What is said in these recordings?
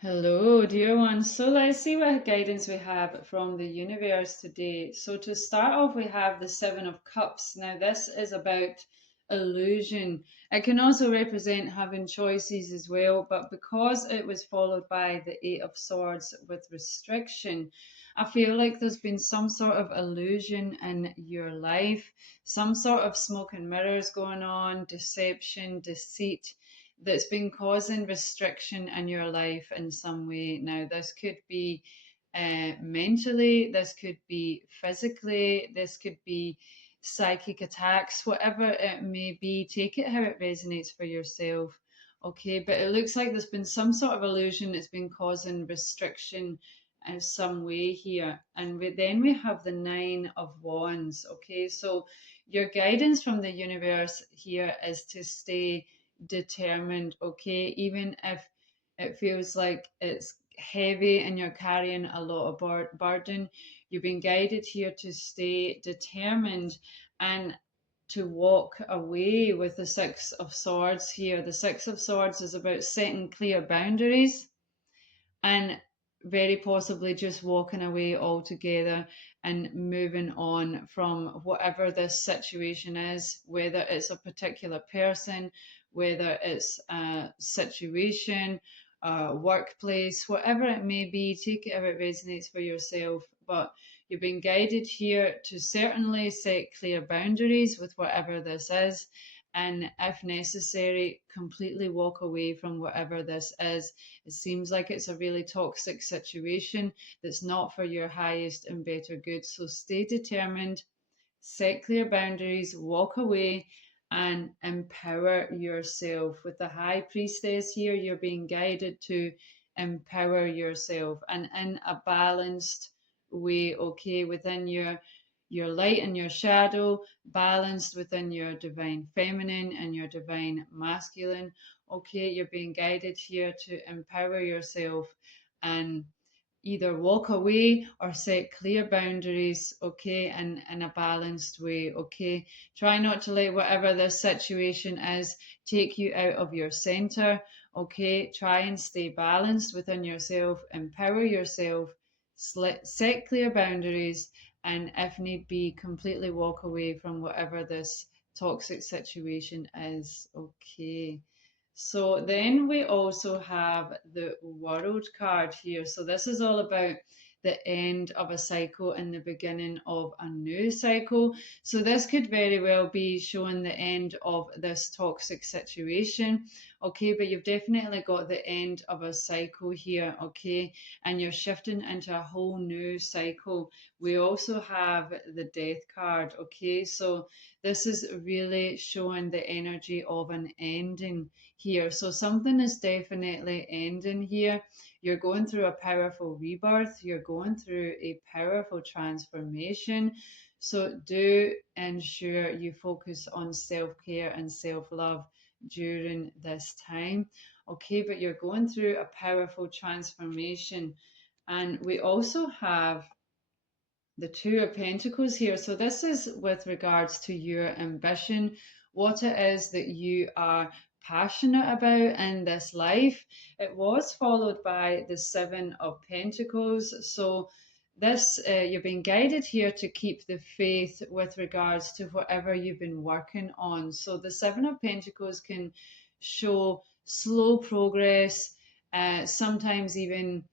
Hello, dear ones. So let's see what guidance we have from the universe today. So to start off, we have the Seven of Cups. Now, this is about illusion. It can also represent having choices as well, but because it was followed by the Eight of Swords with restriction, I feel like there's been some sort of illusion in your life, some sort of smoke and mirrors going on, deception, deceit that's been causing restriction in your life in some way. Now, this could be mentally, this could be physically, this could be psychic attacks, whatever it may be. Take it how it resonates for yourself. Okay, but it looks like there's been some sort of illusion that's been causing restriction in some way here. And then we have the Nine of Wands. Okay, so your guidance from the universe here is to stay determined, okay? Even if it feels like it's heavy and you're carrying a lot of burden, you've been guided here to stay determined and to walk away with the Six of Swords here. The Six of Swords is about setting clear boundaries and very possibly just walking away altogether and moving on from whatever this situation is, whether it's a particular person, whether it's a situation, a workplace, whatever it may be. Take it how it resonates for yourself. But you've been guided here to certainly set clear boundaries with whatever this is, and if necessary, completely walk away from whatever this is. It seems like it's a really toxic situation that's not for your highest and better good. So stay determined, set clear boundaries, walk away, and empower yourself. With the High Priestess here, you're being guided to empower yourself and in a balanced way, okay, within your light and your shadow, balanced within your divine feminine and your divine masculine. Okay, you're being guided here to empower yourself and either walk away or set clear boundaries, okay, and in a balanced way, okay. Try not to let whatever this situation is take you out of your center, okay. Try and stay balanced within yourself, empower yourself, set clear boundaries, and if need be, completely walk away from whatever this toxic situation is, okay. So then we also have the World card here. So this is all about the end of a cycle and the beginning of a new cycle. So this could very well be showing the end of this toxic situation. Okay, but you've definitely got the end of a cycle here, okay, and you're shifting into a whole new cycle. We also have the Death card, okay, so this is really showing the energy of an ending here. So something is definitely ending here. You're going through a powerful rebirth, you're going through a powerful transformation. So do ensure you focus on self care and self love during this time. Okay, but you're going through a powerful transformation. And we also have the Two of Pentacles here. So this is with regards to your ambition, what it is that you are passionate about in this life. It was followed by the Seven of Pentacles. So this you're being guided here to keep the faith with regards to whatever you've been working on. So the Seven of Pentacles can show slow progress, sometimes even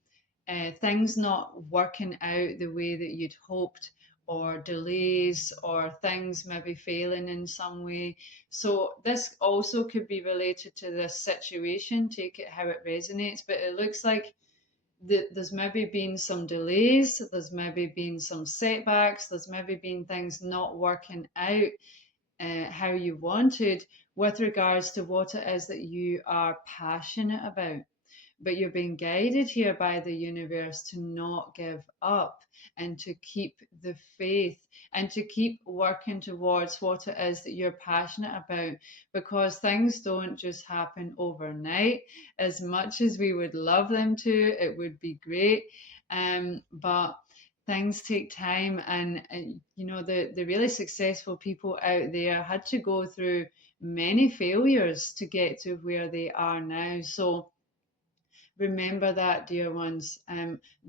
things not working out the way that you'd hoped, or delays, or things maybe failing in some way. So, this also could be related to this situation. Take it how it resonates, but it looks like there's maybe been some delays, there's maybe been some setbacks, there's maybe been things not working out how you wanted with regards to what it is that you are passionate about. But you're being guided here by the universe to not give up and to keep the faith and to keep working towards what it is that you're passionate about, because things don't just happen overnight. As much as we would love them to, it would be great. But things take time, and you know, the really successful people out there had to go through many failures to get to where they are now. So remember that, dear ones.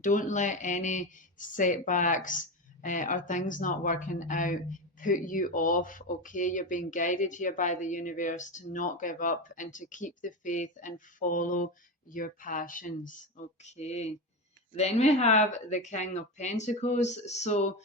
Don't let any setbacks or things not working out put you off. Okay, you're being guided here by the universe to not give up and to keep the faith and follow your passions. Okay. Then we have the King of Pentacles. So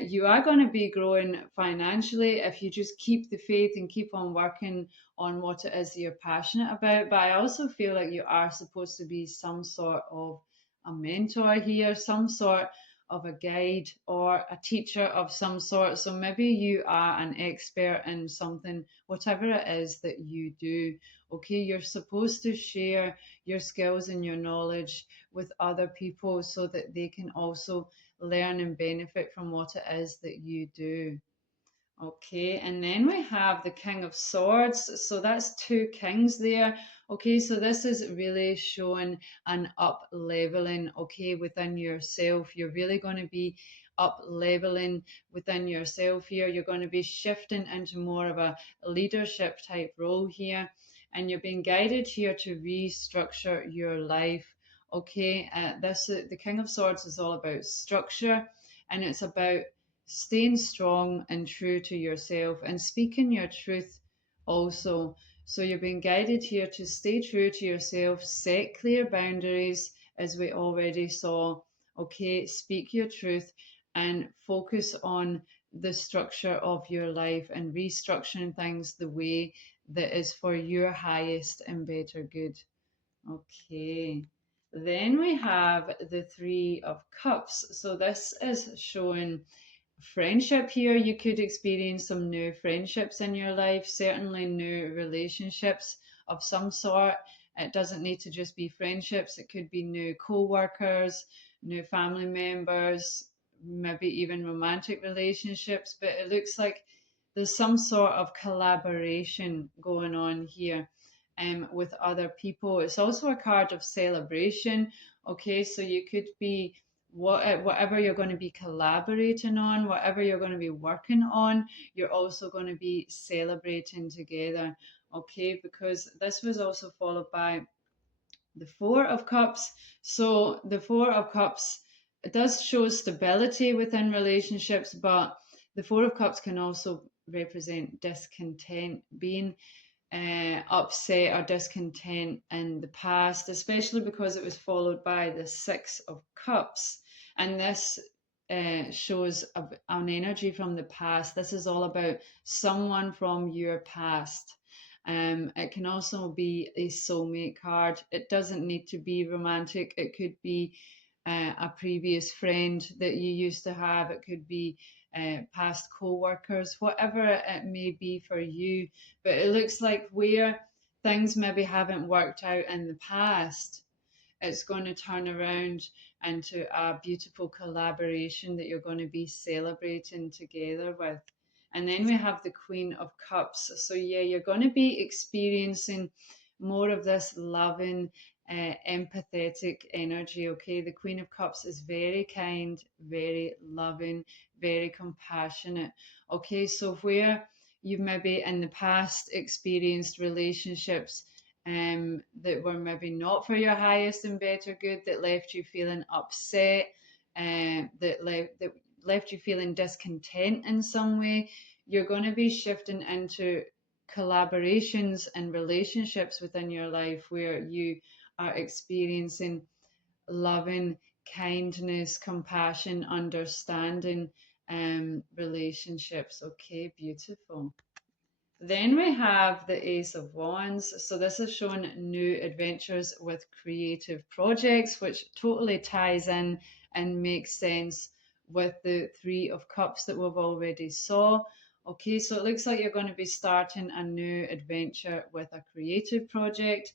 you are going to be growing financially if you just keep the faith and keep on working on what it is you're passionate about. But I also feel like you are supposed to be some sort of a mentor here, some sort of a guide or a teacher of some sort. So maybe you are an expert in something, whatever it is that you do. Okay, you're supposed to share your skills and your knowledge with other people so that they can also learn and benefit from what it is that you do. Okay, and then we have the King of Swords. So that's two kings there. Okay, so this is really showing an up leveling, okay, within yourself. You're really going to be up leveling within yourself here. You're going to be shifting into more of a leadership type role here, and you're being guided here to restructure your life. Okay, the King of Swords is all about structure, and it's about staying strong and true to yourself and speaking your truth also. So you're being guided here to stay true to yourself, set clear boundaries, as we already saw. Okay, speak your truth and focus on the structure of your life and restructuring things the way that is for your highest and better good. Okay. Then we have the Three of Cups. So this is showing friendship here. You could experience some new friendships in your life, certainly new relationships of some sort. It doesn't need to just be friendships, it could be new co workers, new family members, maybe even romantic relationships. But it looks like there's some sort of collaboration going on here. With other people. It's also a card of celebration. Okay, so you could be whatever you're going to be collaborating on, whatever you're going to be working on, you're also going to be celebrating together. Okay, because this was also followed by the Four of Cups. So the Four of Cups, it does show stability within relationships, but the Four of Cups can also represent discontent, being upset or discontent in the past, especially because it was followed by the Six of Cups. And this shows an energy from the past. This is all about someone from your past. It can also be a soulmate card. It doesn't need to be romantic. It could be a previous friend that you used to have. It could be past co-workers, whatever it may be for you. But it looks like where things maybe haven't worked out in the past, it's going to turn around into a beautiful collaboration that you're going to be celebrating together with. And then we have the Queen of Cups. So, yeah, you're going to be experiencing more of this loving, empathetic energy. Okay, the Queen of Cups is very kind, very loving, very compassionate. Okay, so where you've maybe in the past experienced relationships that were maybe not for your highest and better good, that left you feeling upset, that left you feeling discontent in some way, you're going to be shifting into collaborations and relationships within your life where you are experiencing loving kindness, compassion, understanding relationships. Okay, beautiful. Then we have the Ace of Wands. So this is showing new adventures with creative projects, which totally ties in and makes sense with the Three of Cups that we've already saw. Okay, so it looks like you're going to be starting a new adventure with a creative project.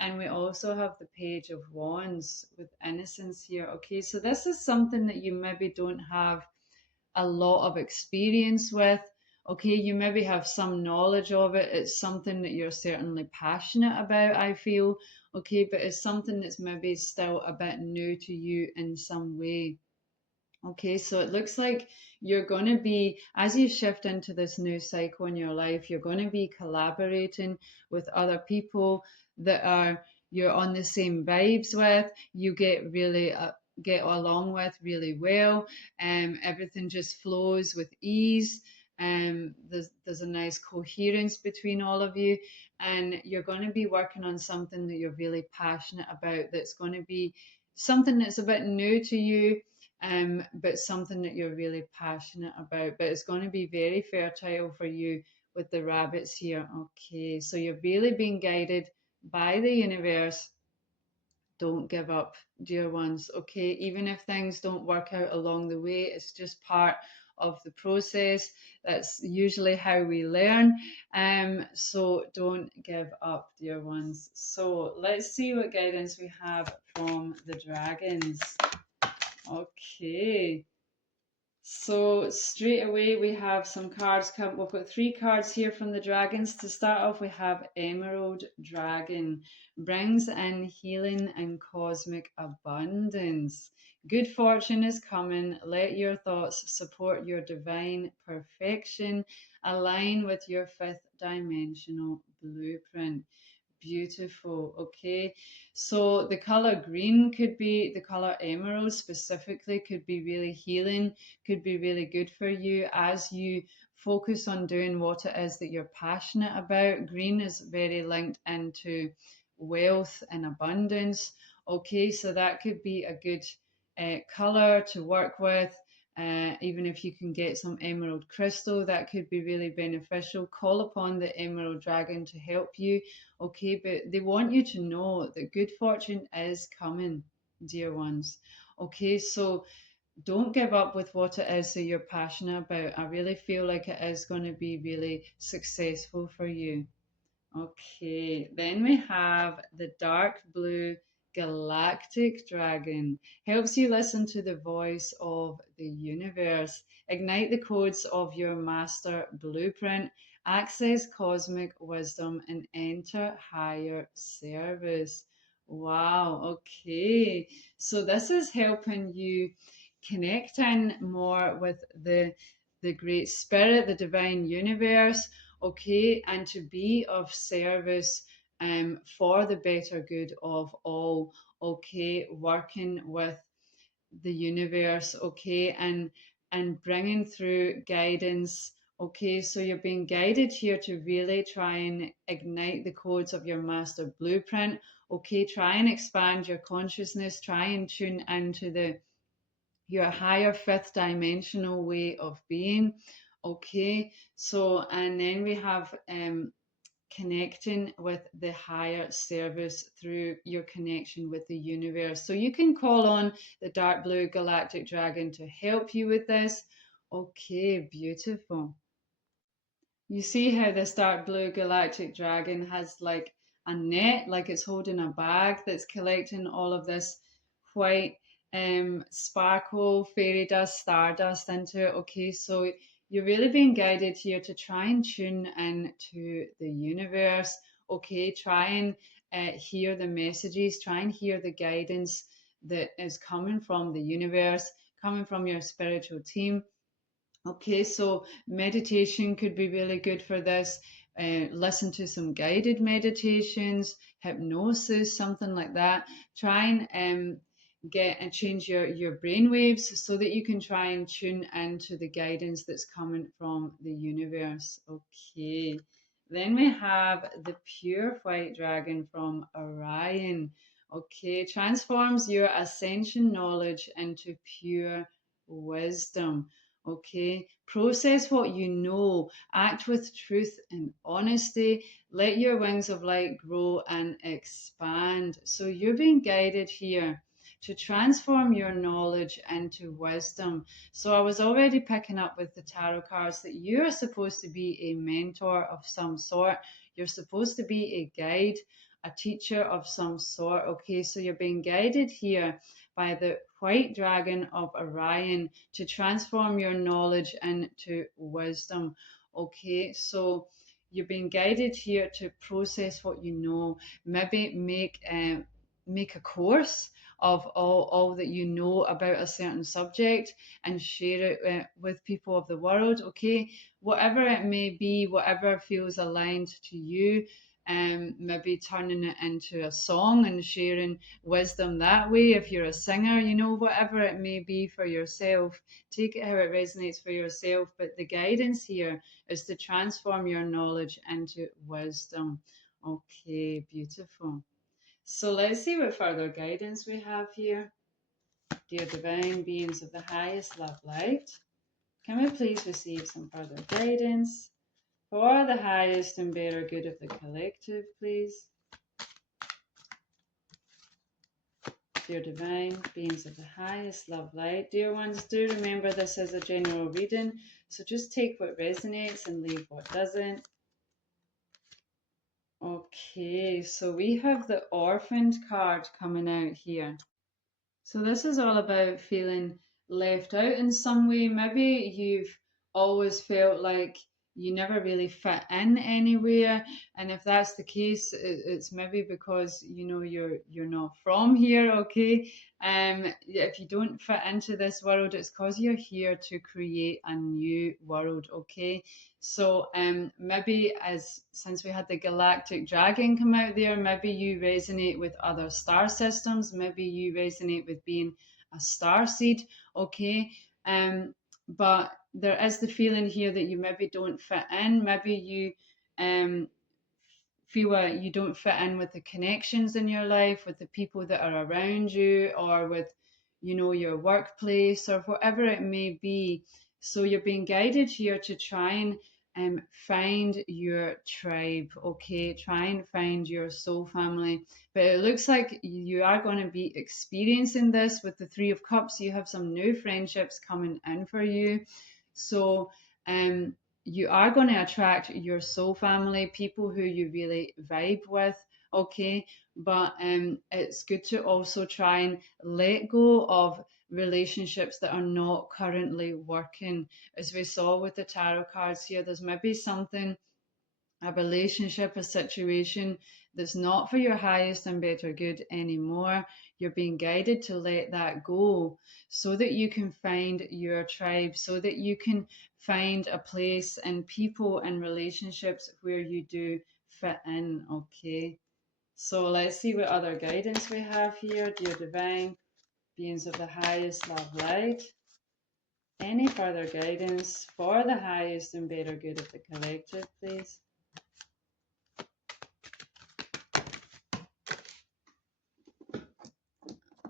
And we also have the Page of Wands with innocence here. Okay, so this is something that you maybe don't have a lot of experience with. Okay, you maybe have some knowledge of it. It's something that you're certainly passionate about, I feel. Okay, but it's something that's maybe still a bit new to you in some way. Okay, so it looks like you're going to be, as you shift into this new cycle in your life, you're going to be collaborating with other people that are you're on the same vibes with, you get along with really well. Everything just flows with ease. There's a nice coherence between all of you, and you're going to be working on something that you're really passionate about. That's going to be something that's a bit new to you, but something that you're really passionate about. But it's going to be very fertile for you with the rabbits here. Okay, so you're really being guided by the universe. Don't give up, dear ones. Okay, even if things don't work out along the way, it's just part of the process. That's usually how we learn. So don't give up, dear ones. So let's see what guidance we have from the dragons. Okay. So straight away we have some cards come. We've got three cards here from the dragons. To start off, we have Emerald Dragon. Brings in healing and cosmic abundance. Good fortune is coming. Let your thoughts support your divine perfection. Align with your fifth dimensional blueprint. Beautiful. Okay. So the color green could be the color emerald specifically, could be really healing, could be really good for you as you focus on doing what it is that you're passionate about. Green is very linked into wealth and abundance. Okay. So that could be a good color to work with. Even if you can get some emerald crystal, that could be really beneficial. Call upon the emerald dragon to help you. Okay, but they want you to know that good fortune is coming, dear ones. Okay, so don't give up with what it is that you're passionate about. I really feel like it is going to be really successful for you. Okay, then we have the dark blue galactic dragon. Helps you listen to the voice of the universe. Ignite the codes of your master blueprint. Access cosmic wisdom and enter higher service. Wow, okay. So this is helping you connect in more with the great spirit, the divine universe, okay, and to be of service for the better good of all, okay, working with the universe, okay, and bringing through guidance. Okay, so you're being guided here to really try and ignite the codes of your master blueprint. Okay, try and expand your consciousness, try and tune into your higher fifth dimensional way of being. Okay, so and then we have connecting with the higher service through your connection with the universe. So you can call on the dark blue galactic dragon to help you with this. Okay, beautiful. You see how this dark blue galactic dragon has like a net, like it's holding a bag that's collecting all of this white sparkle, fairy dust, stardust into it. Okay, so you're really being guided here to try and tune in to the universe. Okay, try and hear the messages, try and hear the guidance that is coming from the universe, coming from your spiritual team. Okay, so meditation could be really good for this. Listen to some guided meditations, hypnosis, something like that. Try and get and change your brain waves so that you can try and tune into the guidance that's coming from the universe. Okay, then we have the pure white dragon from Orion. Okay, transforms your ascension knowledge into pure wisdom. Okay, process what you know, act with truth and honesty, let your wings of light grow and expand. So you're being guided here to transform your knowledge into wisdom. So I was already picking up with the tarot cards that you are supposed to be a mentor of some sort. You're supposed to be a guide, a teacher of some sort. Okay, so you're being guided here by the white dragon of Orion to transform your knowledge into wisdom. Okay, so you're being guided here to process what you know. Maybe make a course of all that you know about a certain subject and share it with people of the world. Okay, whatever it may be, whatever feels aligned to you. maybe turning it into a song and sharing wisdom that way. If you're a singer, whatever it may be for yourself, take it how it resonates for yourself. But the guidance here is to transform your knowledge into wisdom. Okay, beautiful. So let's see what further guidance we have here. Dear divine beings of the highest love light, can we please receive some further guidance for the highest and better good of the collective, please? Dear divine beings of the highest love light, dear ones, do remember this is a general reading, so just take what resonates and leave what doesn't. Okay, so we have the orphaned card coming out here. So this is all about feeling left out in some way. Maybe you've always felt like you never really fit in anywhere, and if that's the case, it's maybe because you're not from here. Okay, if you don't fit into this world, it's because you're here to create a new world. Okay, so maybe since we had the galactic dragon come out there, maybe you resonate with other star systems, maybe you resonate with being a star seed. Okay, but there is the feeling here that you maybe don't fit in, maybe you feel you don't fit in with the connections in your life, with the people that are around you, or with your workplace, or whatever it may be. So you're being guided here to try and find your tribe. Okay, try and find your soul family. But it looks like you are going to be experiencing this with the Three of Cups. You have some new friendships coming in for you. So you are going to attract your soul family, people who you really vibe with. Okay, but it's good to also try and let go of relationships that are not currently working. As we saw with the tarot cards here, there's maybe something, a relationship, a situation that's not for your highest and better good anymore. You're being guided to let that go so that you can find your tribe, so that you can find a place and people and relationships where you do fit in. Okay, so let's see what other guidance we have here. Dear divine beings of the highest love light, any further guidance for the highest and better good of the collective, please?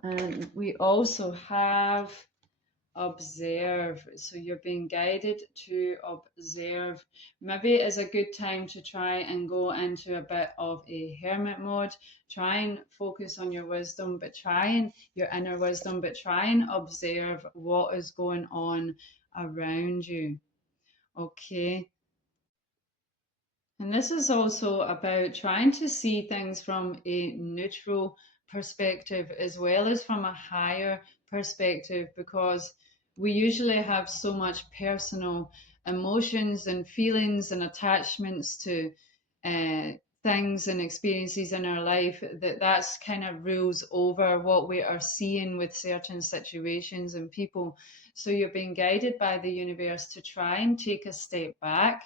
And we also have observe. So you're being guided to observe. Maybe it's a good time to try and go into a bit of a hermit mode. Try and focus on your wisdom, but try and your inner wisdom, but try and observe what is going on around you. Okay. And this is also about trying to see things from a neutral perspective as well as from a higher perspective, because we usually have so much personal emotions and feelings and attachments to uh, things and experiences in our life that's kind of rules over what we are seeing with certain situations and people. So you're being guided by the universe to try and take a step back,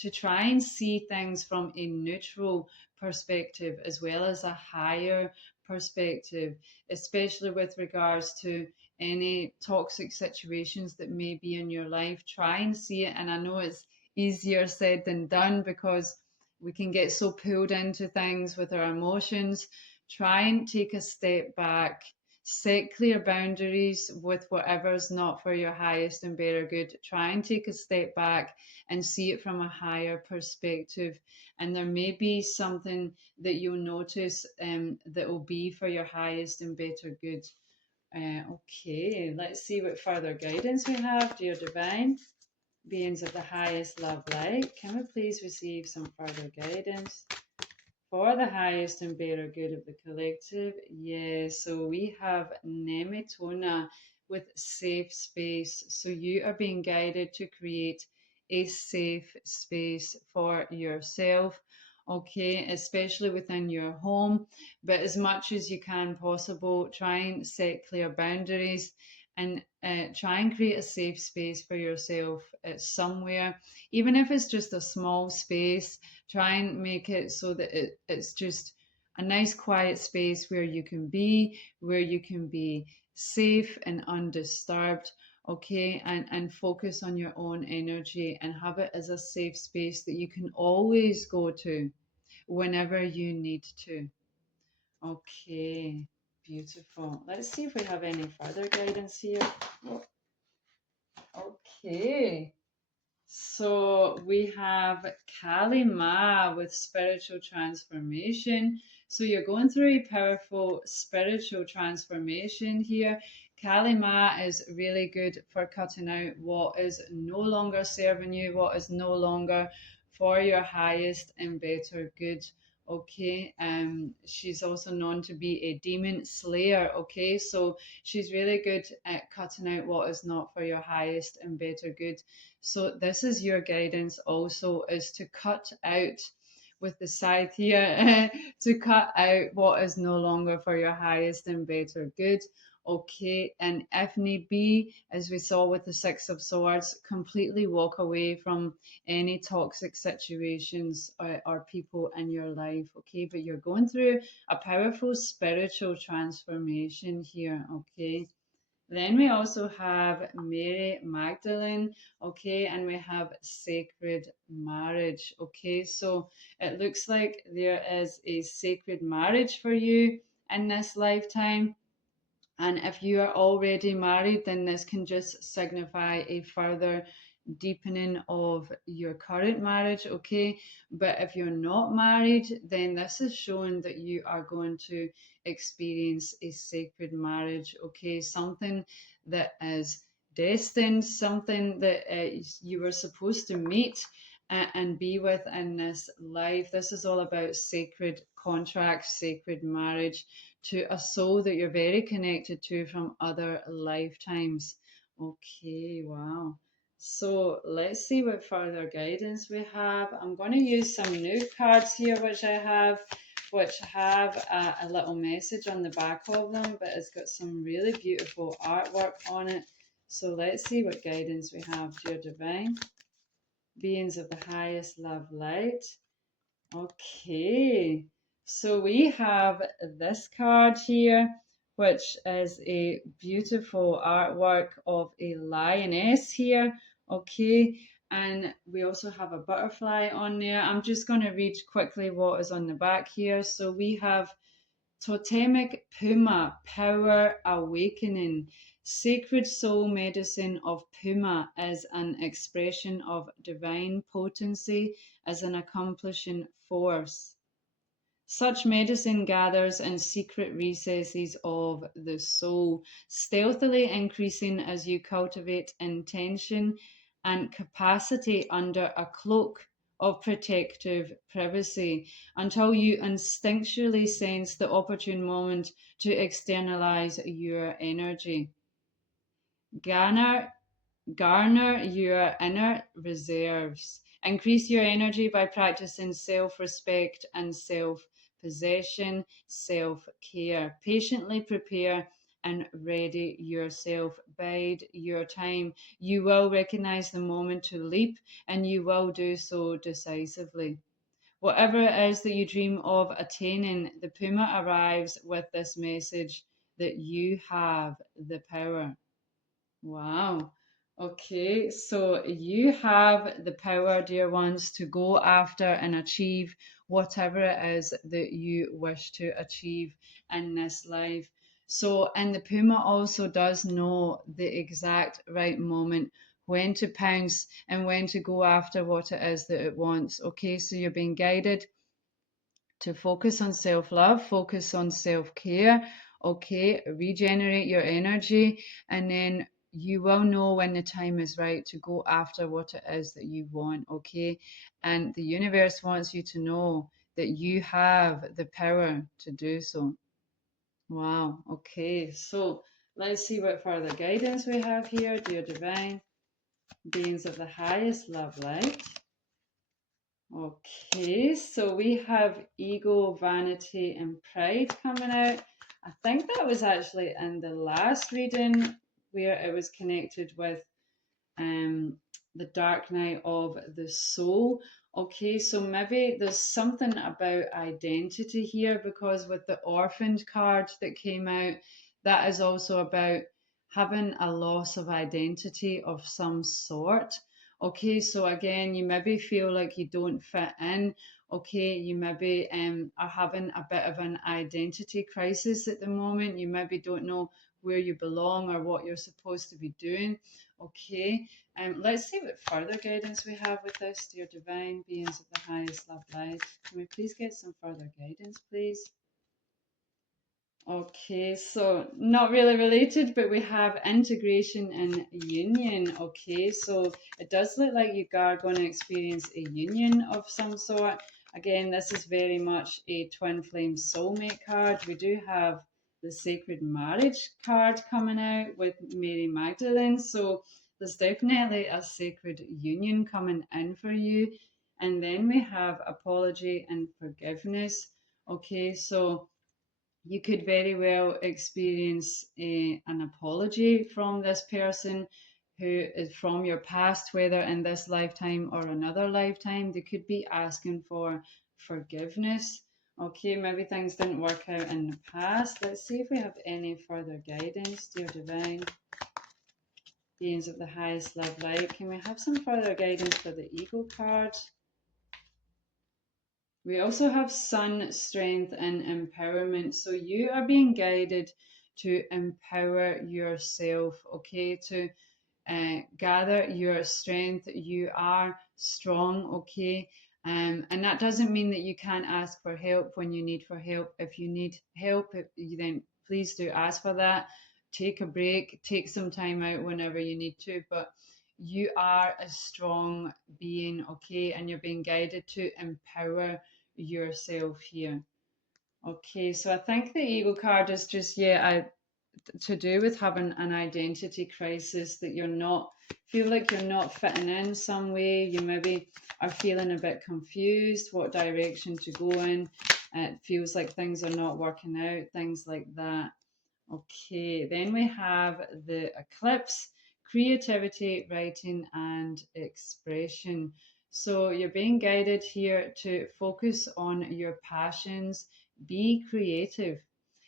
to try and see things from a neutral perspective as well as a higher perspective, especially with regards to any toxic situations that may be in your life. Try and see it. And I know it's easier said than done because we can get so pulled into things with our emotions. Try and take a step back, set clear boundaries with whatever's not for your highest and better good. Try and take a step back and see it from a higher perspective. And there may be something that you'll notice that will be for your highest and better good. Okay, let's see what further guidance we have, dear divine beings of the highest love light. Can we please receive some further guidance for the highest and better good of the collective? Yes, so we have Nemetona with safe space. So you are being guided to create a safe space for yourself, okay, especially within your home. But as much as you can possible, try and set clear boundaries and try and create a safe space for yourself somewhere, even if it's just a small space. Try and make it so that it's just a nice quiet space where you can be safe and undisturbed. Okay, and focus on your own energy and have it as a safe space that you can always go to whenever you need to. Okay, beautiful. Let's see if we have any further guidance here. Oh, okay. So we have Kali Ma with spiritual transformation. So you're going through a powerful spiritual transformation here. Kali Ma is really good for cutting out what is no longer serving you, what is no longer for your highest and better good. Okay, she's also known to be a demon slayer. Okay, so she's really good at cutting out what is not for your highest and better good. So this is your guidance also, is to cut out with the scythe here, to cut out what is no longer for your highest and better good. Okay, and if need be, as we saw with the Six of Swords, completely walk away from any toxic situations or people in your life. Okay, but you're going through a powerful spiritual transformation here. Okay, then we also have Mary Magdalene, okay, and we have sacred marriage, okay. So it looks like there is a sacred marriage for you in this lifetime. And if you are already married, then this can just signify a further deepening of your current marriage, okay? But if you're not married, then this is showing that you are going to experience a sacred marriage, okay? Something that is destined, something that you were supposed to meet and be with in this life. This is all about sacred contracts, sacred marriage to a soul that you're very connected to from other lifetimes. Okay, wow. So let's see what further guidance we have. I'm going to use some new cards here, which have a little message on the back of them, but it's got some really beautiful artwork on it. So let's see what guidance we have, dear divine beings of the highest love light. Okay, so we have this card here, which is a beautiful artwork of a lioness here. Okay, and we also have a butterfly on there. I'm just going to read quickly what is on the back here. So we have Totemic Puma, Power Awakening. Sacred soul medicine of Puma is an expression of divine potency as an accomplishing force. Such medicine gathers in secret recesses of the soul, stealthily increasing as you cultivate intention and capacity under a cloak of protective privacy until you instinctually sense the opportune moment to externalize your energy. Garner Garner your inner reserves. Increase your energy by practicing self respect and self possession, self care. Patiently prepare and ready yourself. Bide your time. You will recognize the moment to leap, and you will do so decisively. Whatever it is that you dream of attaining, the Puma arrives with this message that you have the power. Wow. Okay, so you have the power, dear ones, to go after and achieve whatever it is that you wish to achieve in this life. So, and the Puma also does know the exact right moment when to pounce and when to go after what it is that it wants. Okay, so you're being guided to focus on self love, focus on self care, okay, regenerate your energy, and then you will know when the time is right to go after what it is that you want, okay? And the universe wants you to know that you have the power to do so. Wow, okay, so let's see what further guidance we have here, dear divine beings of the highest love light. Okay, so we have ego, vanity, and pride coming out. I think that was actually in the last reading where it was connected with the dark night of the soul. Okay, so maybe there's something about identity here, because with the orphaned card that came out, that is also about having a loss of identity of some sort. Okay, so again, you maybe feel like you don't fit in. Okay, you maybe are having a bit of an identity crisis at the moment. You maybe don't know where you belong or what you're supposed to be doing. Okay, let's see what further guidance we have with this, dear divine beings of the highest love light. Can we please get some further guidance, please? Okay, so not really related, but we have integration and union. Okay, so it does look like you are going to experience a union of some sort. Again, this is very much a twin flame soulmate card. We do have the sacred marriage card coming out with Mary Magdalene. So there's definitely a sacred union coming in for you. And then we have apology and forgiveness. Okay, so you could very well experience an apology from this person who is from your past, whether in this lifetime or another lifetime. They could be asking for forgiveness. Okay, maybe things didn't work out in the past. Let's see if we have any further guidance, dear divine beings of the highest love light. Can we have some further guidance for the ego card? We also have sun, strength, and empowerment. So you are being guided to empower yourself, okay? To gather your strength. You are strong, okay? And that doesn't mean that you can't ask for help when you need for help. If you need help, then please do ask for that. Take a break, take some time out whenever you need to. But you are a strong being, okay? And you're being guided to empower yourself here. Okay, so I think the ego card is just, to do with having an identity crisis, that you're not, feel like you're not fitting in some way. You maybe are feeling a bit confused what direction to go in. It feels like things are not working out, things like that. Okay, then we have the eclipse, creativity, writing, and expression. So you're being guided here to focus on your passions, be creative,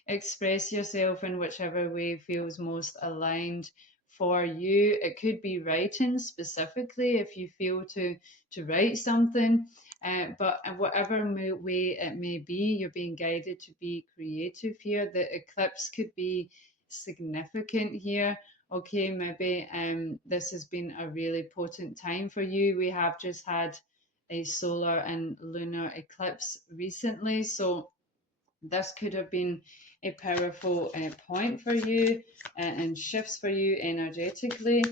express yourself in whichever way feels most aligned for you. It could be writing specifically if you feel to write something. But whatever way it may be, you're being guided to be creative here. The eclipse could be significant here. Okay, maybe this has been a really potent time for you. We have just had a solar and lunar eclipse recently, so this could have been a powerful point for you and shifts for you energetically.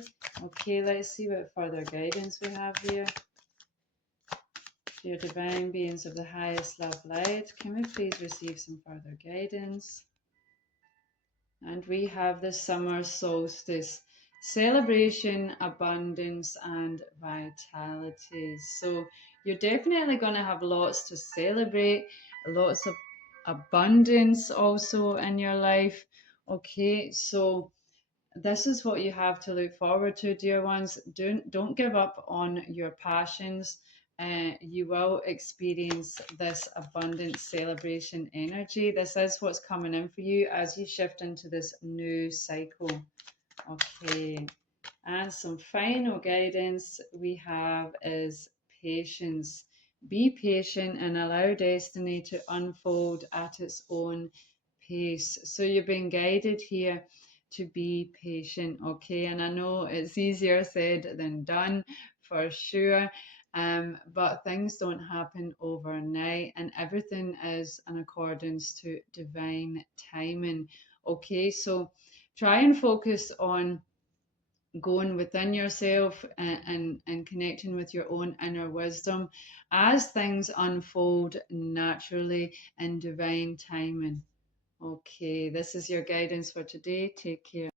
Okay, let's see what further guidance we have here. Dear divine beings of the highest love light, can we please receive some further guidance? And we have the summer solstice, celebration, abundance, and vitality. So you're definitely going to have lots to celebrate, lots of abundance also in your life. Okay, so this is what you have to look forward to, dear ones. Don't give up on your passions. You will experience this abundant celebration energy. This is what's coming in for you as you shift into this new cycle. Okay, and some final guidance we have is patience. Be patient and allow destiny to unfold at its own pace. So you're being guided here to be patient, okay? And I know it's easier said than done for sure. But things don't happen overnight, and everything is in accordance to divine timing. Okay, so try and focus on going within yourself and connecting with your own inner wisdom as things unfold naturally in divine timing. Okay, this is your guidance for today. Take care.